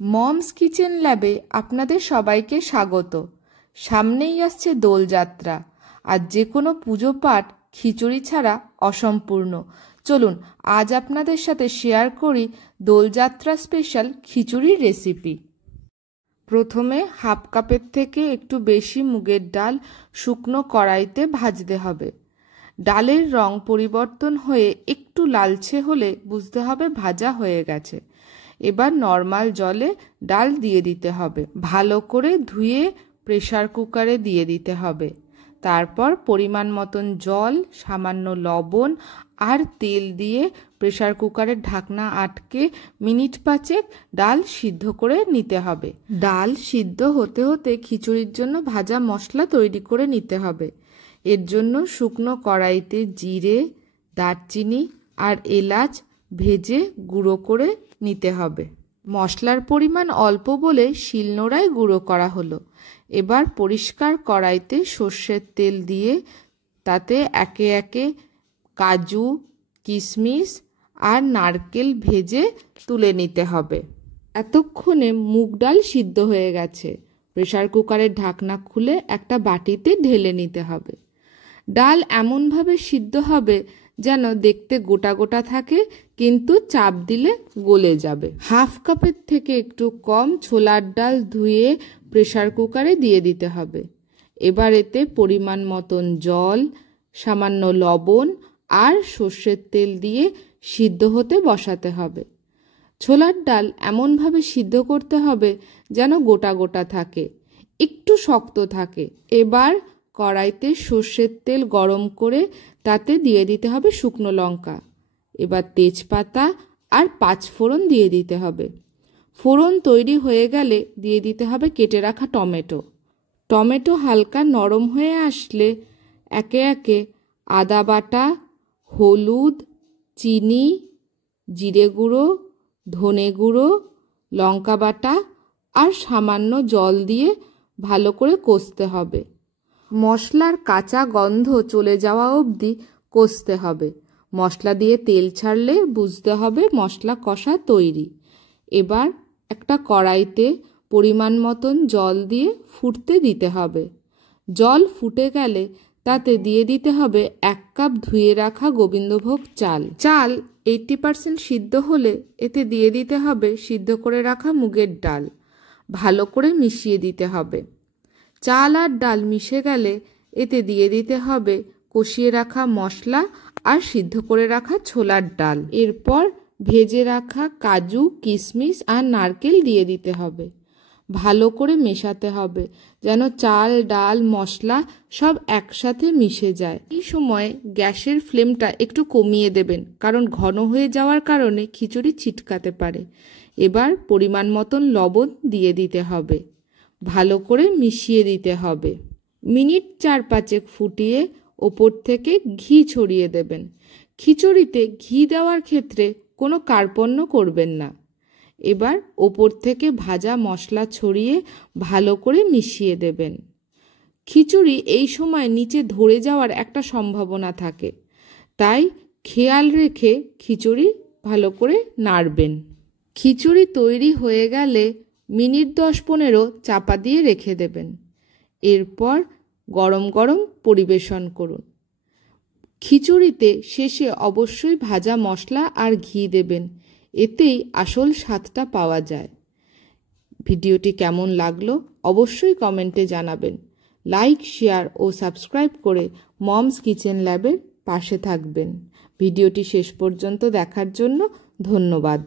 Moms kitchen ল্যাবে আপনাদের সবাইকে স্বাগত। সামনেই আসছে দোলযাত্রা, আর যে কোনো পুজো পাঠ খিচুড়ি ছাড়া অসম্পূর্ণ। চলুন আজ আপনাদের সাথে শেয়ার করি দোলযাত্রা স্পেশাল খিচুড়ির রেসিপি। প্রথমে হাফ কাপের থেকে একটু বেশি মুগের ডাল শুকনো কড়াইতে ভাজতে হবে। ডালের রং পরিবর্তন হয়ে একটু লালচে হলে বুঝতে হবে ভাজা হয়ে গেছে। এবার নর্মাল জলে ডাল দিয়ে দিতে হবে। ভালো করে ধুয়ে প্রেসার কুকারে দিয়ে দিতে হবে। তারপর পরিমাণ মতন জল, সামান্য লবণ আর তেল দিয়ে প্রেসার কুকারের ঢাকনা আটকে মিনিট 5 ডাল সিদ্ধ করে নিতে হবে। ডাল সিদ্ধ হতে হতে খিচুড়ির জন্য ভাজা মশলা তৈরি করে নিতে হবে। এর জন্য শুকনো কড়াইতে জিরে, দারচিনি আর এলাচ ভেজে গুঁড়ো করে নিতে হবে। মশলার পরিমাণ অল্প বলে শিলনোড়ায় গুঁড়ো করা হলো। এবার পরিষ্কার কড়াইতে সর্ষের তেল দিয়ে তাতে একে একে কাজু, কিশমিশ আর নারকেল ভেজে তুলে নিতে হবে। এতক্ষণে মুগ ডাল সিদ্ধ হয়ে গেছে। প্রেসার কুকারের ঢাকনা খুলে একটা বাটিতে ঢেলে নিতে হবে। ডাল এমনভাবে সিদ্ধ হবে যেন দেখতে গোটা গোটা থাকে, কিন্তু চাপ দিলে গলে যাবে। হাফ কাপের থেকে একটু কম ছোলার ডাল ধুয়ে প্রেসার কুকারে দিয়ে দিতে হবে। এবার এতে পরিমাণ মতন জল, সামান্য লবণ আর সর্ষের তেল দিয়ে সিদ্ধ হতে বসাতে হবে। ছোলার ডাল এমনভাবে সিদ্ধ করতে হবে যেন গোটা গোটা থাকে, একটু শক্ত থাকে। এবার কড়াইতে সর্ষের তেল গরম করে তাতে দিয়ে দিতে হবে শুকনো লঙ্কা। এবার তেজপাতা আর 5 ফোড়ন দিয়ে দিতে হবে। ফোড়ন তৈরি হয়ে গেলে দিয়ে দিতে হবে কেটে রাখা টমেটো। টমেটো হালকা নরম হয়ে আসলে একে একে আদা বাটা, হলুদ, চিনি, জিরে গুঁড়ো, ধনে গুঁড়ো, লঙ্কা বাটা আর সামান্য জল দিয়ে ভালো করে কষতে হবে। মশলার কাঁচা গন্ধ চলে যাওয়া অবধি কষতে হবে। মশলা দিয়ে তেল ছাড়লে বুঝতে হবে মশলা কষা তৈরি। এবার একটা কড়াইতে পরিমাণ মতন জল দিয়ে ফুটতে দিতে হবে। জল ফুটে গেলে তাতে দিয়ে দিতে হবে 1 কাপ ধুয়ে রাখা গোবিন্দভোগ চাল। চাল 80% সিদ্ধ হলে এতে দিয়ে দিতে হবে সিদ্ধ করে রাখা মুগের ডাল। ভালো করে মিশিয়ে দিতে হবে। চাল আর ডাল মিশে গেলে এতে দিয়ে দিতে হবে কষিয়ে রাখা মশলা আর সিদ্ধ করে রাখা ছোলার ডাল। এরপর ভেজে রাখা কাজু, কিশমিশ আর নারকেল দিয়ে দিতে হবে। ভালো করে মেশাতে হবে যেন চাল, ডাল, মশলা সব একসাথে মিশে যায়। এই সময় গ্যাসের ফ্লেমটা একটু কমিয়ে দেবেন, কারণ ঘন হয়ে যাওয়ার কারণে খিচুড়ি ছিটকাতে পারে। এবার পরিমাণ মতন লবণ দিয়ে দিতে হবে। ভালো করে মিশিয়ে দিতে হবে। মিনিট 4-5 ফুটিয়ে ওপর থেকে ঘি ছড়িয়ে দেবেন। খিচুড়িতে ঘি দেওয়ার ক্ষেত্রে কোনো কার্পণ্য করবেন না। এবার ওপর থেকে ভাজা মশলা ছড়িয়ে ভালো করে মিশিয়ে দেবেন। খিচুড়ি এই সময় নিচে ধরে যাওয়ার একটা সম্ভাবনা থাকে, তাই খেয়াল রেখে খিচুড়ি ভালো করে নাড়বেন। খিচুড়ি তৈরি হয়ে গেলে মিনিট 10-15 চাপা দিয়ে রেখে দেবেন। এরপর গরম গরম পরিবেশন করুন। খিচুড়িতে শেষে অবশ্যই ভাজা মশলা আর ঘি দেবেন, এতেই আসল স্বাদটা পাওয়া যায়। ভিডিওটি কেমন লাগলো অবশ্যই কমেন্টে জানাবেন। লাইক, শেয়ার ও সাবস্ক্রাইব করে মমস কিচেন ল্যাবের পাশে থাকবেন। ভিডিওটি শেষ পর্যন্ত দেখার জন্য ধন্যবাদ।